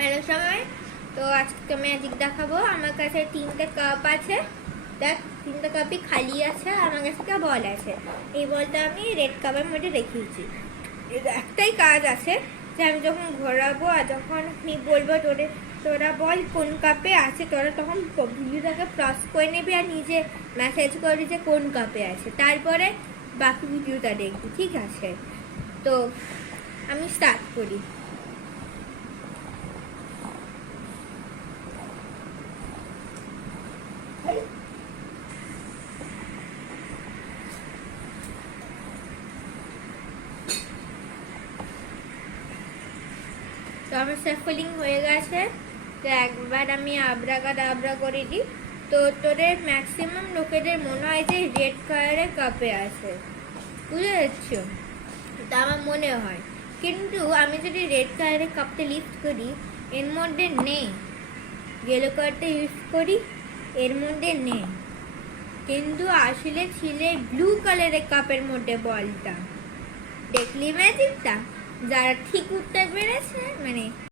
Hello সবাই, তো আজকে ম্যাজিক দেখাবো। আমার কাছে 3টে কাপ আছে। দেখ, 3টে কাপই খালি আছে আর আমার কাছে একটা বল আছে। এই বলটা আমি রেড কাপের মধ্যে রেখেছি। একটাই কাজ আছে যে আমি যখন ঘোরাবো আর যখন আমি বলবো তোরা বল কোন কাপে আছে, তোরা তখন ভিডিওটাকে প্লাস করে নেবি আর নিজে মেসেজ করবি যে কোন কাপে আছে। তারপরে বাকি ভিডিওটা দেখবি, ঠিক আছে? তো আমি স্টার্ট করি। তো আমার সাফলিং হয়ে গেছে। তো একবার আমি আবরা করে দিই। তো তোদের ম্যাক্সিমাম লোকেদের মনে হয় যে রেড কালারের কাপে আছে, বুঝতে পারছো? তা আমার মনে হয়, কিন্তু আমি যদি রেড কালারের কাপটা লিফট করি এর মধ্যে নেই, ইয়েলো কালারটা ইউজ করি এর মধ্যে নেই, কিন্তু আসলে ছিল ব্লু কালারের কাপের মধ্যে বলটা। দেখলি ম্যাজিকটা? যারা ঠিক উত্তর পেরেছে মানে